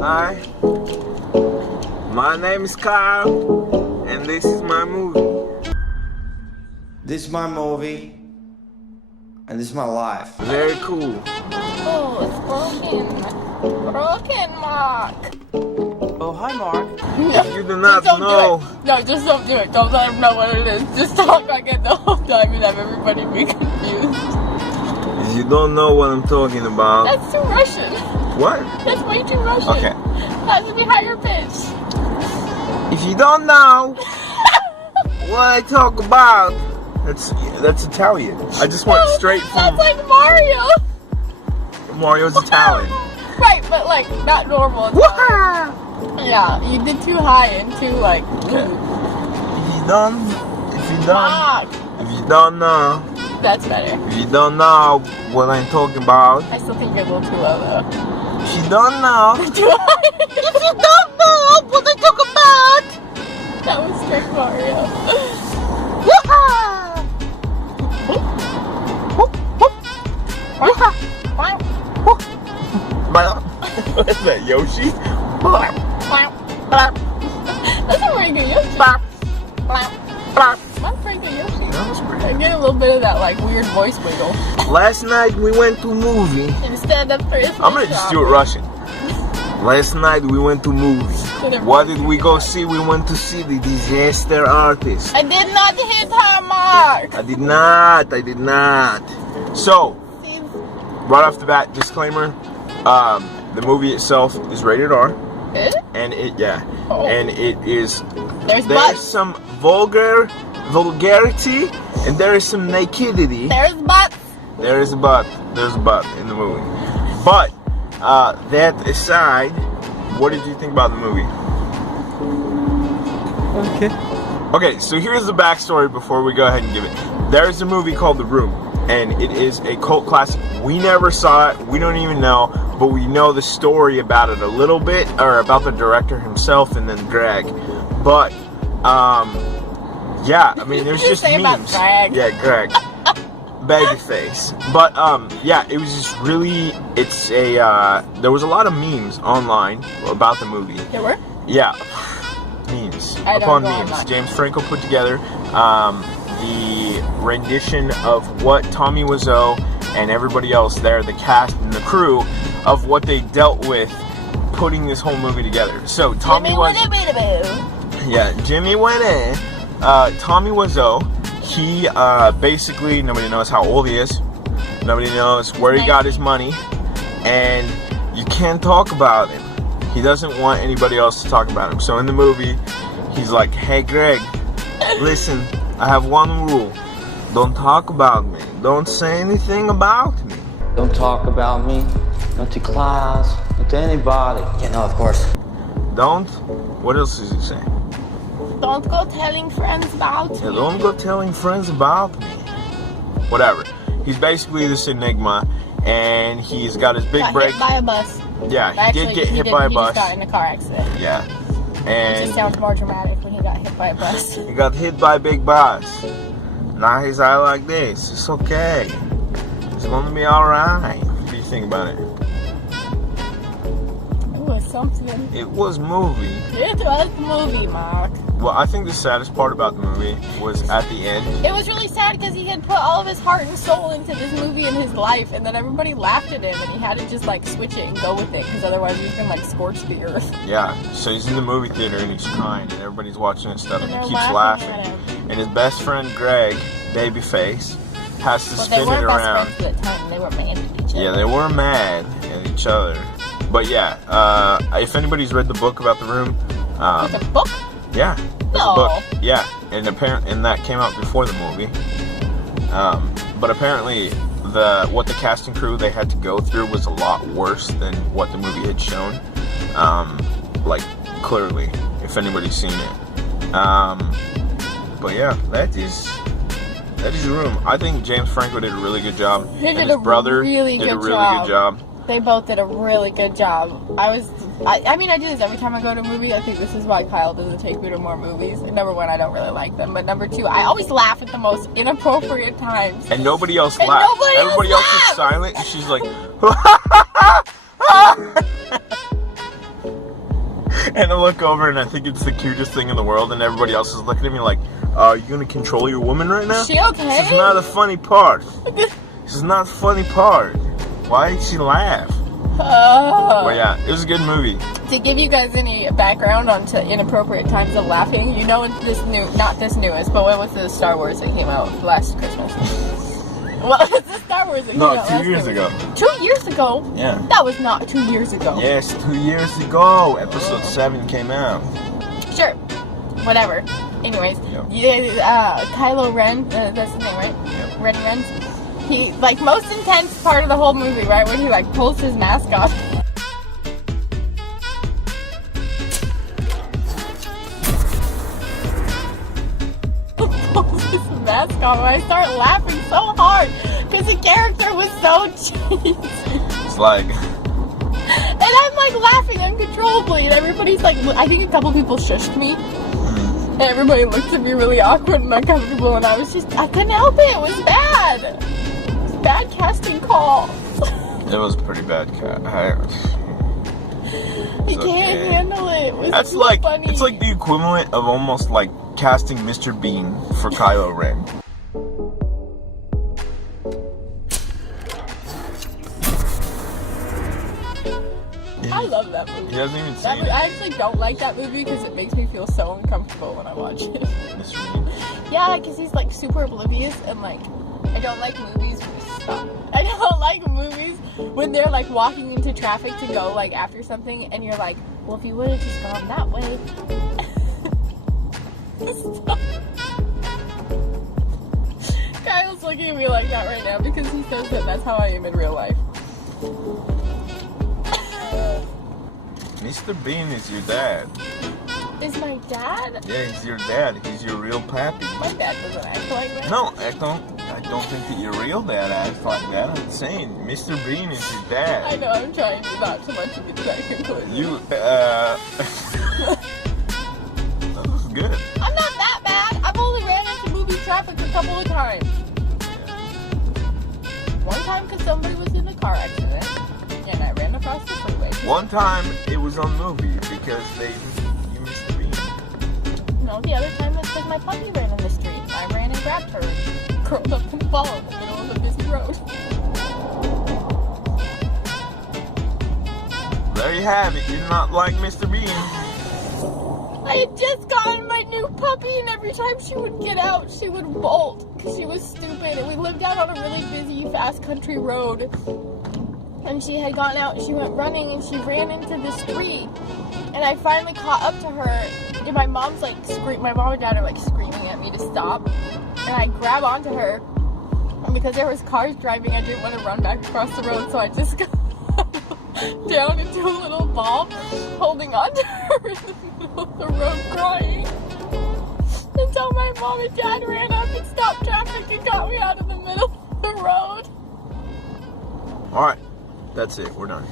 Hi, my name is Kyle, and this is my movie. This is my movie, and this is my life. Very cool. Oh, it's broken. Broken, Mark. Oh, hi, Mark. If you do not Just don't know, do it. No, just don't do it. Don't let him know what it is. Just talk like it the whole time and have everybody be confused. if you don't know what I'm talking about, That's too Russian. what? That's way too Russian. Okay. Has to be higher pitched. If you don't know what I talk about, that's Italian. I just went straight That's from like Mario. Mario's Italian. Right, but like not normal Italian. Yeah, you did too high and too like. Okay. If you Mark. know, That's better. if you don't know what I'm talking about, I still think you're a little too low though. if you don't know, Too high. if you don't know what I talk about, That was straight Mario. what is that, Yoshi? That's a pretty good Yoshi. That's pretty good Yoshi. That was pretty I good. get a little bit of that like weird voice wiggle. Last night we went to movie. Instead of Christmas I'm gonna just do it Russian. Last night we went to movie. What did we go see? We went to see the Disaster Artist. I did not hit her, Mark. I did not. So, right off the bat, disclaimer, the movie itself is rated R. Is it? And Oh. and it is, There's there's butts. some vulgarity, and there is some nakedity. There's butts. There's a butt in the movie. But, that aside, what did you think about the movie? Okay, so here's the backstory before we go ahead and give it. There's a movie called The Room, and it is a cult classic. We never saw it, we don't even know, but we know the story about it a little bit, or about the director himself and then Greg. But, yeah, I mean, there's just say about memes. Greg? Yeah, Greg. Babyface. But, yeah, it was just really, it's a, there was a lot of memes online about the movie. There were? Yeah, memes I don't upon go memes. online. James Franco put together the rendition of what Tommy Wiseau and everybody else there, the cast and the crew, of what they dealt with putting this whole movie together. So Tommy was, yeah, Jimmy went in. Tommy Wiseau, he basically, nobody knows how old he is. Nobody knows where he got his money, and you can't talk about him. He doesn't want anybody else to talk about him. So in the movie, he's like, "Hey Greg, listen, I have one rule. Don't talk about me. Don't say anything about me. Don't talk about me, not to class, not to anybody. Yeah, no, of course. Don't." What else does he say? Don't go telling friends about Yeah, me. don't go telling friends about me. Whatever. He's basically this enigma, and he's got his big Got break. hit by a bus. Yeah, he Actually, did get hit by a He bus. just got in a car accident. Yeah, It just and sounds more dramatic when he got hit by a bus. he got hit by a big bus. Now he's out like this. It's okay. It's gonna be alright. What do you think about it? It was something. It was movie. It was the movie, Mark. Well, I think the saddest part about the movie was at the end. It was really sad because he had put all of his heart and soul into this movie and his life, and then everybody laughed at him, and he had to just like switch it and go with it because otherwise he was gonna like scorch the earth. Yeah, so he's in the movie theater and he's crying, and everybody's watching and stuff, and And he they're keeps laughing laughing. at him. And his best friend Greg, Babyface, has to But they spin it weren't best around. friends at the time. They were mad at each other. Yeah, they were mad at each other. But yeah, if anybody's read the book about The Room, It's a book? yeah, there's No. a book. Yeah, and that came out before the movie. But apparently, what the cast and crew they had to go through was a lot worse than what the movie had shown. Like clearly, if anybody's seen it. But yeah, that is The Room. I think James Franco did a really good job. He And did his a brother really did a good really job. good job. They both did a really good job. I mean, I do this every time I go to a movie. I think this is why Kyle doesn't take me to more movies. Number one, I don't really like them. But number two, I always laugh at the most inappropriate times. And nobody else And laughed. nobody else Everybody else laughed. is silent, and she's like, And I look over and I think it's the cutest thing in the world, and everybody else is looking at me like, are you gonna control your woman right now? Is she okay? This is not the funny part. This is not the funny part. Why did she laugh? Well, yeah, it was a good movie. To give you guys any background on to inappropriate times of laughing, you know, this new, not this newest, but what was the Star Wars that came out last Christmas? What was the Star Wars that came out last 2 years ago. 2 years ago? Yeah. That was not 2 years ago. Yes, 2 years ago. Episode 7 came out. Sure. Whatever. Anyways, Kylo Ren, that's the name, right? Yep. Ren Ren's. He, like, most intense part of the whole movie, right? When he, like, pulls his mask off. Pulls his mask off, and I start laughing so hard because the character was so cheesy. It's like... And I'm, like, laughing uncontrollably, and everybody's, like, I think a couple people shushed me. And everybody looked at me really awkward and uncomfortable, and I couldn't help it. It was bad. It was bad casting calls. It was pretty bad. You can't handle it. It was That's too like funny. it's like the equivalent of almost like casting Mr. Bean for Kylo Ren. I love that movie. He hasn't even That seen movie, it. I actually don't like that movie because it makes me feel so uncomfortable when I watch it. Mr. Bean. Yeah, because he's like super oblivious and like I don't like movies. Stop. I don't like movies when they're like walking into traffic to go like after something and you're like, well, if you would have just gone that way. Stop. Kyle's looking at me like that right now because he says that that's how I am in real life. Mr. Bean is your dad. Is my dad? Yeah, he's your dad. He's your real pappy. My dad doesn't act like that. No, I don't think that your real dad acts like that. I'm saying Mr. Bean is your dad. I know, I'm trying not to much to get to that conclusion. That was good. I'm not that bad. I've only ran into movie traffic a couple of times. One time because somebody was in a car accident, and I ran across the freeway. One time it was on movie because you missed the bean. No, the other time was because my puppy ran in the street. And I ran and grabbed her and curled up in the ball in the middle of a busy road. There you have it. You're not like Mr. Bean. I had just gotten my new puppy, and every time she would get out, she would bolt because she was stupid. And we lived out on a really busy, fast country road. And she had gone out, and she went running, and she ran into the street. And I finally caught up to her, and my mom's like my mom and dad are like screaming at me to stop. And I grab onto her, and because there was cars driving, I didn't want to run back across the road, so I just got down into a little ball, holding onto her in the middle of the road, crying. Until my mom and dad ran up and stopped traffic and got me out of the middle of the road. Alright, that's it. We're done.